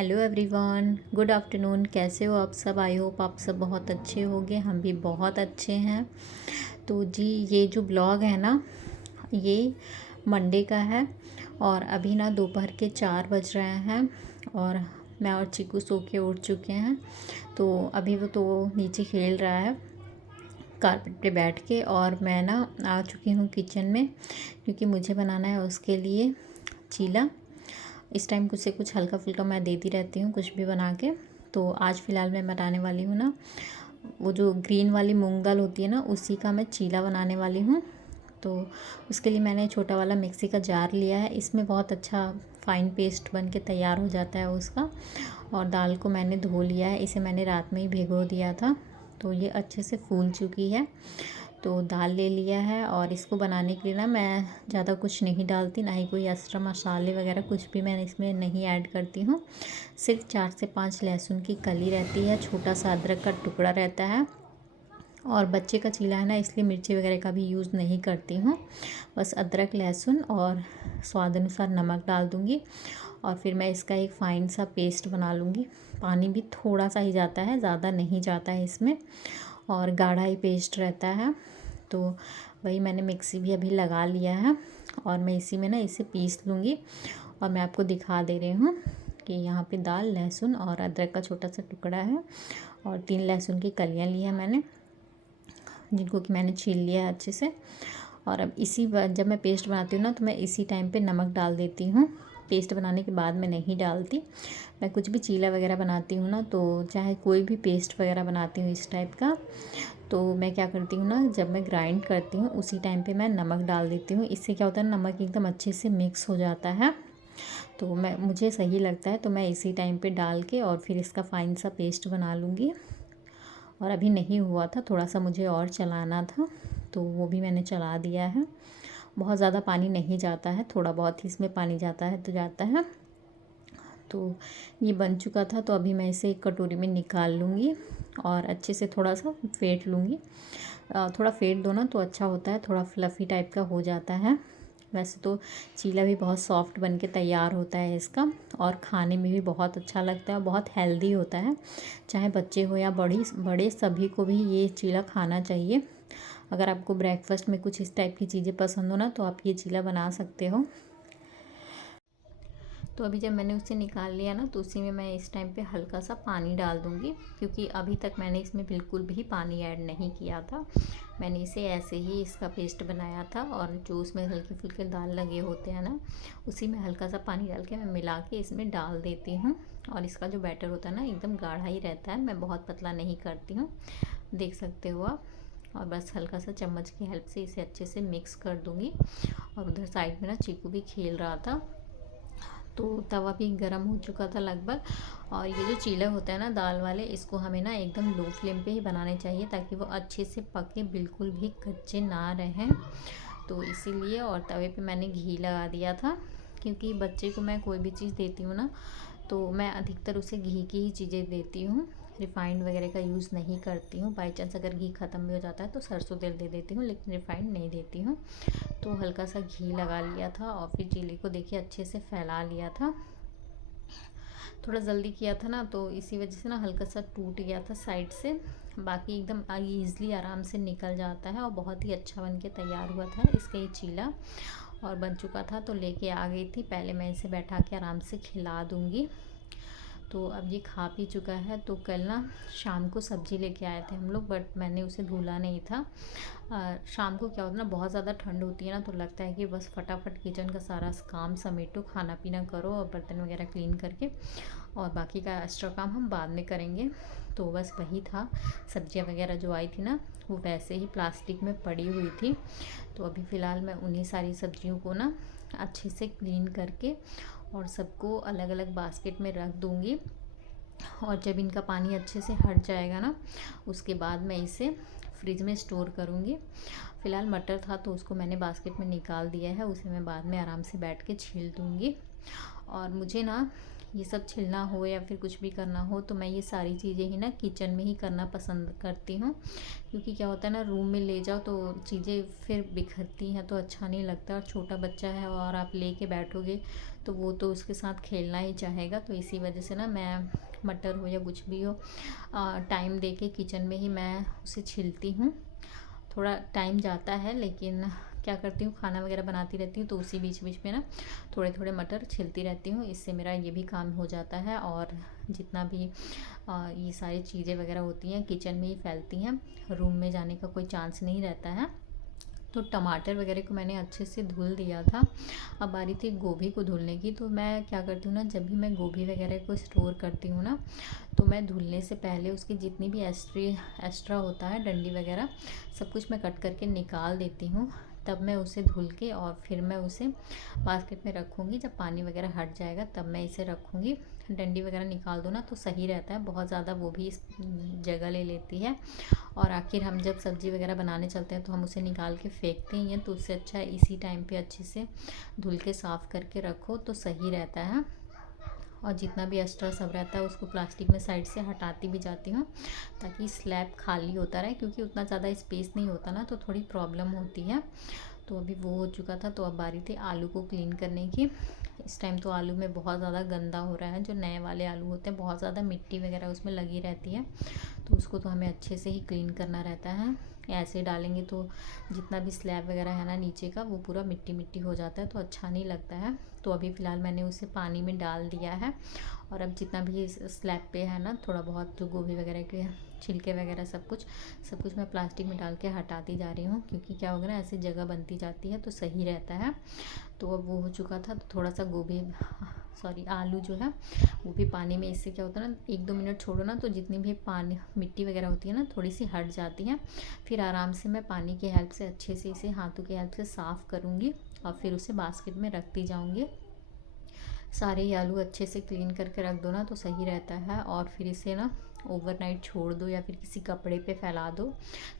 Hello everyone, good afternoon. कैसे हो आप सब? आई होप आप सब बहुत अच्छे होंगे। हम भी बहुत अच्छे हैं। तो जी, ये जो ब्लॉग है ना, ये मंडे का है और अभी ना दोपहर के 4 बज रहे हैं और मैं और चीकू सो के उठ चुके हैं। तो अभी वो तो नीचे खेल रहा है कारपेट पे बैठ के और मैं ना आ चुकी हूँ किचन में, क्योंकि मुझे बनाना है उसके लिए चीला। इस टाइम कुछ से कुछ हल्का फुल्का मैं देती रहती हूँ, कुछ भी बना के। तो आज फ़िलहाल मैं बनाने वाली हूँ ना, वो जो ग्रीन वाली मूंग दाल होती है ना, उसी का मैं चीला बनाने वाली हूँ। तो उसके लिए मैंने छोटा वाला मिक्सी का जार लिया है। इसमें बहुत अच्छा फ़ाइन पेस्ट बन के तैयार हो जाता है उसका। और दाल को मैंने धो लिया है, इसे मैंने रात में ही भिगो दिया था। तो ये अच्छे से फूल चुकी है। तो दाल ले लिया है और इसको बनाने के लिए ना मैं ज़्यादा कुछ नहीं डालती, ना ही कोई एक्स्ट्रा मसाले वगैरह कुछ भी मैंने इसमें नहीं ऐड करती हूँ। सिर्फ 4 से 5 लहसुन की कली रहती है, छोटा सा अदरक का टुकड़ा रहता है। और बच्चे का चीला है ना, इसलिए मिर्ची वगैरह का भी यूज़ नहीं करती हूँ। बस अदरक, लहसुन और स्वाद अनुसार नमक डाल दूँगी और फिर मैं इसका एक फ़ाइन सा पेस्ट बना लूँगी। पानी भी थोड़ा सा ही जाता है, ज़्यादा नहीं जाता है इसमें, और गाढ़ा ही पेस्ट रहता है। तो वही मैंने मिक्सी भी अभी लगा लिया है और मैं इसी में ना इसे पीस लूँगी। और मैं आपको दिखा दे रही हूँ कि यहाँ पे दाल, लहसुन और अदरक का छोटा सा टुकड़ा है और 3 लहसुन की कलियाँ ली है मैंने, जिनको कि मैंने छील लिया है अच्छे से। और अब इसी जब मैं पेस्ट बनाती हूँ ना, तो मैं इसी टाइम पे नमक डाल देती हूँ। पेस्ट बनाने के बाद मैं नहीं डालती। मैं कुछ भी चीला वगैरह बनाती हूँ ना, तो चाहे कोई भी पेस्ट वगैरह बनाती हूँ इस टाइप का, तो मैं क्या करती हूँ ना, जब मैं ग्राइंड करती हूँ उसी टाइम पे मैं नमक डाल देती हूँ। इससे क्या होता है, नमक एकदम अच्छे से मिक्स हो जाता है। तो मुझे सही लगता है, तो मैं इसी टाइम पे डाल के और फिर इसका फ़ाइन सा पेस्ट बना लूँगी। और अभी नहीं हुआ था, थोड़ा सा मुझे और चलाना था, तो वो भी मैंने चला दिया है। बहुत ज़्यादा पानी नहीं जाता है, थोड़ा बहुत ही इसमें पानी जाता है तो जाता है। तो ये बन चुका था, तो अभी मैं इसे एक कटोरी में निकाल लूँगी और अच्छे से थोड़ा सा फेंट लूँगी। थोड़ा फेंट दो ना तो अच्छा होता है, थोड़ा फ्लफ़ी टाइप का हो जाता है। वैसे तो चीला भी बहुत सॉफ्ट बन के तैयार होता है इसका, और खाने में भी बहुत अच्छा लगता है, बहुत हेल्दी होता है। चाहे बच्चे हो या बड़े सभी को भी ये चीला खाना चाहिए। अगर आपको ब्रेकफास्ट में कुछ इस टाइप की चीज़ें पसंद हो ना, तो आप ये चीला बना सकते हो। तो अभी जब मैंने उसे निकाल लिया ना, तो उसी में मैं इस टाइम पे हल्का सा पानी डाल दूँगी, क्योंकि अभी तक मैंने इसमें बिल्कुल भी पानी ऐड नहीं किया था। मैंने इसे ऐसे ही इसका पेस्ट बनाया था, और जो उसमें हल्के फुल्के दाल लगे होते हैं ना, उसी में हल्का सा पानी डाल के मैं मिला के इसमें डाल देती हूँ। और इसका जो बैटर होता है ना, एकदम गाढ़ा ही रहता है, मैं बहुत पतला नहीं करती हूँ, देख सकते हो आप। और बस हल्का सा चम्मच की हेल्प से इसे अच्छे से मिक्स कर दूँगी। और उधर साइड में ना चीकू भी खेल रहा था, तो तवा भी गर्म हो चुका था लगभग। और ये जो चीला होता है ना दाल वाले, इसको हमें ना एकदम लो फ्लेम पे ही बनाने चाहिए, ताकि वो अच्छे से पके, बिल्कुल भी कच्चे ना रहें। तो इसीलिए, और तवे पे मैंने घी लगा दिया था, क्योंकि बच्चे को मैं कोई भी चीज़ देती हूँ ना, तो मैं अधिकतर उसे घी की ही चीज़ें देती हूँ। रिफ़ाइंड वगैरह का यूज़ नहीं करती हूँ। बाई चांस अगर घी ख़त्म भी हो जाता है तो सरसों तेल दे देती हूँ, लेकिन रिफ़ाइंड नहीं देती हूँ। तो हल्का सा घी लगा लिया था और फिर चीले को देखिए अच्छे से फैला लिया था। थोड़ा जल्दी किया था ना, तो इसी वजह से ना हल्का सा टूट गया था साइड से। बाकी एकदम ईज़िली आराम से निकल जाता है और बहुत ही अच्छा बन के तैयार हुआ था इसका ये चीला। और बन चुका था तो लेके आ गई थी। पहले मैं इसे बैठा के आराम से खिला दूँगी। तो अब ये खा पी चुका है। तो कल ना शाम को सब्ज़ी लेके आए थे हम लोग, बट मैंने उसे धुला नहीं था। शाम को क्या होता है ना, बहुत ज़्यादा ठंड होती है ना, तो लगता है कि बस फटाफट किचन का सारा काम समेटो, खाना पीना करो और बर्तन वगैरह क्लीन करके, और बाकी का एक्स्ट्रा काम हम बाद में करेंगे। तो बस वही था। सब्जियां वगैरह जो आई थी ना, वो वैसे ही प्लास्टिक में पड़ी हुई थी। तो अभी फ़िलहाल मैं उन्हीं सारी सब्जियों को ना अच्छे से क्लीन करके और सबको अलग अलग बास्केट में रख दूँगी। और जब इनका पानी अच्छे से हट जाएगा ना, उसके बाद मैं इसे फ्रिज में स्टोर करूँगी। फ़िलहाल मटर था तो उसको मैंने बास्केट में निकाल दिया है, उसे मैं बाद में आराम से बैठ के छील दूँगी। और मुझे ना ये सब छिलना हो या फिर कुछ भी करना हो, तो मैं ये सारी चीज़ें ही ना किचन में ही करना पसंद करती हूँ। क्योंकि क्या होता है ना, रूम में ले जाओ तो चीज़ें फिर बिखरती हैं तो अच्छा नहीं लगता, और छोटा बच्चा है और आप लेके बैठोगे तो वो तो उसके साथ खेलना ही चाहेगा। तो इसी वजह से ना मैं मटर हो या कुछ भी हो टाइम दे के किचन में ही मैं उसे छीलती हूँ। थोड़ा टाइम जाता है, लेकिन क्या करती हूँ, खाना वगैरह बनाती रहती हूँ तो उसी बीच बीच में ना थोड़े थोड़े मटर छीलती रहती हूँ। इससे मेरा ये भी काम हो जाता है और जितना भी ये सारी चीज़ें वगैरह होती हैं किचन में ही फैलती हैं, रूम में जाने का कोई चांस नहीं रहता है। तो टमाटर वगैरह को मैंने अच्छे से धुल दिया था। अब बारी थी गोभी को धुलने की। तो मैं क्या करती हूँ ना, जब भी मैं गोभी वगैरह को स्टोर करती हूँ ना, तो मैं धुलने से पहले उसकी जितनी भी एक्स्ट्रा होता है डंडी वगैरह सब कुछ मैं कट करके निकाल देती हूँ। तब मैं उसे धुल के और फिर मैं उसे बास्केट में रखूँगी। जब पानी वगैरह हट जाएगा तब मैं इसे रखूँगी। डंडी वगैरह निकाल दो ना तो सही रहता है, बहुत ज़्यादा वो भी जगह ले लेती है। और आखिर हम जब सब्ज़ी वगैरह बनाने चलते हैं तो हम उसे निकाल के फेंकते ही हैं। तो उससे अच्छा इसी टाइम पे अच्छे से धुल के साफ़ करके रखो तो सही रहता है। और जितना भी एक्स्ट्रा सब रहता है उसको प्लास्टिक में साइड से हटाती भी जाती हूँ, ताकि स्लैब खाली होता रहे, क्योंकि उतना ज़्यादा स्पेस नहीं होता ना तो थोड़ी प्रॉब्लम होती है। तो अभी वो हो चुका था। तो अब बारी थी आलू को क्लीन करने की। इस टाइम तो आलू में बहुत ज़्यादा गंदा हो रहा है। जो नए वाले आलू होते हैं बहुत ज़्यादा मिट्टी वगैरह उसमें लगी रहती है, तो उसको तो हमें अच्छे से ही क्लीन करना रहता है। ऐसे डालेंगे तो जितना भी स्लैब वगैरह है ना नीचे का, वो पूरा मिट्टी मिट्टी हो जाता है, तो अच्छा नहीं लगता है। तो अभी फ़िलहाल मैंने उसे पानी में डाल दिया है। और अब जितना भी स्लैब पे है ना थोड़ा बहुत जो गोभी वगैरह के छिलके वगैरह सब कुछ मैं प्लास्टिक में डाल के हटाती जा रही हूँ, क्योंकि क्या होगा ना ऐसे जगह बनती जाती है तो सही रहता है। तो अब वो हो चुका था। तो थोड़ा सा आलू जो है वो भी पानी में, इससे क्या होता है ना 1-2 मिनट छोड़ो ना तो जितनी भी पानी मिट्टी वगैरह होती है ना थोड़ी सी हट जाती है। फिर आराम से मैं पानी की हेल्प से अच्छे से इसे हाथों की हेल्प से साफ़ करूँगी और फिर उसे बास्केट में रखती जाऊँगी। सारे ही आलू अच्छे से क्लीन करके रख दो ना तो सही रहता है। और फिर इसे ना ओवरनाइट छोड़ दो या फिर किसी कपड़े पे फैला दो।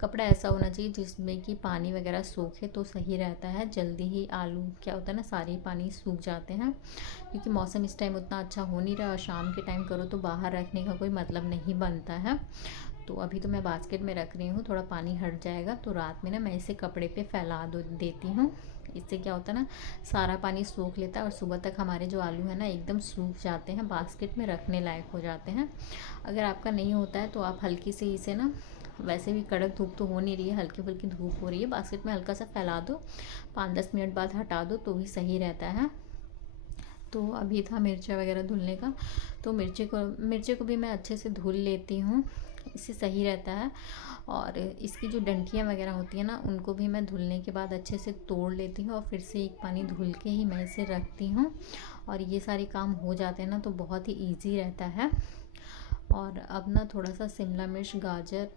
कपड़ा ऐसा होना चाहिए जिसमें कि पानी वगैरह सूखे तो सही रहता है। जल्दी ही आलू क्या होता है ना सारे ही पानी सूख जाते हैं, क्योंकि मौसम इस टाइम उतना अच्छा हो नहीं रहा। और शाम के टाइम करो तो बाहर रखने का कोई मतलब नहीं बनता है। तो अभी तो मैं बास्केट में रख रही हूँ, थोड़ा पानी हट जाएगा तो रात में ना मैं इसे कपड़े पे फैला देती हूँ। इससे क्या होता है ना सारा पानी सूख लेता है और सुबह तक हमारे जो आलू है ना एकदम सूख जाते हैं, बास्केट में रखने लायक हो जाते हैं। अगर आपका नहीं होता है तो आप हल्की से इसे ना, वैसे भी कड़क धूप तो हो नहीं रही है, हल्की फुल्की धूप हो रही है, बास्केट में हल्का सा फैला दो, 5-10 मिनट बाद हटा दो तो भी सही रहता है। तो अभी था मिर्चा वगैरह धुलने का। तो मिर्चे को भी मैं अच्छे से धुल लेती हूँ, इससे सही रहता है। और इसकी जो डंठियाँ वगैरह होती हैं ना उनको भी मैं धुलने के बाद अच्छे से तोड़ लेती हूँ और फिर से एक पानी धुल के ही मैं इसे रखती हूँ। और ये सारे काम हो जाते हैं ना तो बहुत ही ईजी रहता है। और अब ना थोड़ा सा शिमला मिर्च, गाजर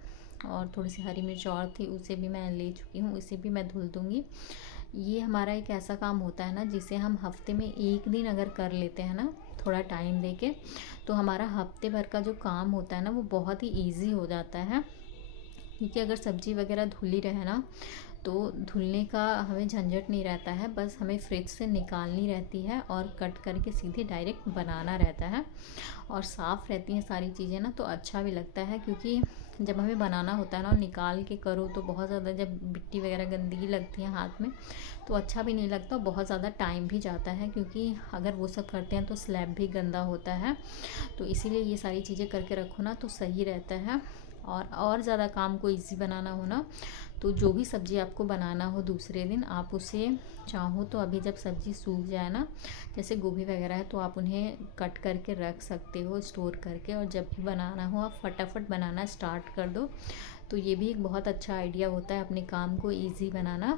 और थोड़ी सी हरी मिर्च और थी, उसे भी मैं ले चुकी हूँ, इसे भी मैं धुल दूँगी। ये हमारा एक ऐसा काम होता है ना जिसे हम हफ्ते में 1 दिन अगर कर लेते हैं ना थोड़ा टाइम देके, तो हमारा हफ्ते भर का जो काम होता है ना वो बहुत ही ईजी हो जाता है। क्योंकि अगर सब्ज़ी वगैरह धुली रहे ना तो धुलने का हमें झंझट नहीं रहता है, बस हमें फ्रिज से निकालनी रहती है और कट करके सीधे डायरेक्ट बनाना रहता है। और साफ़ रहती हैं सारी चीज़ें ना तो अच्छा भी लगता है, क्योंकि जब हमें बनाना होता है ना और निकाल के करो तो बहुत ज़्यादा जब मिट्टी वगैरह गंदगी लगती है हाथ में तो अच्छा भी नहीं लगता, बहुत ज़्यादा टाइम भी जाता है, क्योंकि अगर वो सब करते हैं तो स्लैब भी गंदा होता है। तो इसीलिए ये सारी चीज़ें करके रखो ना तो सही रहता है। और ज़्यादा काम को इजी बनाना हो ना तो जो भी सब्ज़ी आपको बनाना हो दूसरे दिन आप उसे चाहो तो अभी जब सब्ज़ी सूख जाए ना, जैसे गोभी वगैरह है, तो आप उन्हें कट करके रख सकते हो स्टोर करके, और जब भी बनाना हो आप फटाफट बनाना स्टार्ट कर दो। तो ये भी एक बहुत अच्छा आइडिया होता है अपने काम को ईज़ी बनाना।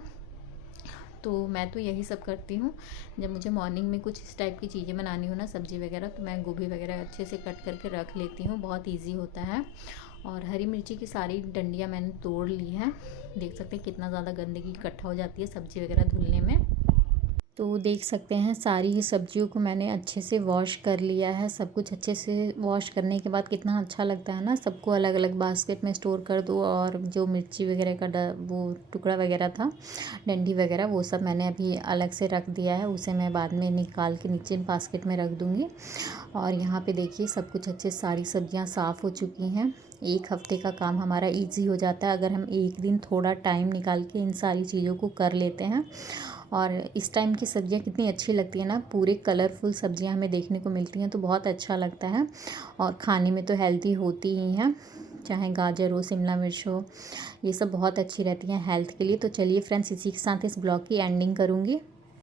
तो मैं तो यही सब करती हूँ जब मुझे मॉर्निंग में कुछ इस टाइप की चीज़ें बनानी हो ना सब्ज़ी वगैरह, तो मैं गोभी वगैरह अच्छे से कट करके रख लेती हूँ, बहुत ईजी होता है। और हरी मिर्ची की सारी डंडियाँ मैंने तोड़ ली हैं, देख सकते हैं कितना ज़्यादा गंदगी इकट्ठा हो जाती है सब्ज़ी वगैरह धुलने में। तो देख सकते हैं सारी ही सब्जियों को मैंने अच्छे से वॉश कर लिया है। सब कुछ अच्छे से वॉश करने के बाद कितना अच्छा लगता है ना, सबको अलग अलग बास्केट में स्टोर कर दो। और जो मिर्ची वगैरह का वो टुकड़ा वगैरह था, डंडी वगैरह, वो सब मैंने अभी अलग से रख दिया है, उसे मैं बाद में निकाल के नीचे बास्केट में रख दूँगी। और यहाँ पे देखिए सब कुछ अच्छे, सारी सब्जियाँ साफ़ हो चुकी हैं। 1 हफ़्ते का काम हमारा ईजी हो जाता है अगर हम एक दिन थोड़ा टाइम निकाल के इन सारी चीज़ों को कर लेते हैं। और इस टाइम की सब्जियां कितनी अच्छी लगती है ना, पूरे कलरफुल सब्जियां हमें देखने को मिलती हैं तो बहुत अच्छा लगता है। और खाने में तो हेल्दी होती ही हैं, चाहे गाजर हो, शिमला मिर्च हो, ये सब बहुत अच्छी रहती हैं हेल्थ के लिए। तो चलिए फ्रेंड्स, इसी के साथ इस ब्लॉग की एंडिंग करूँगी।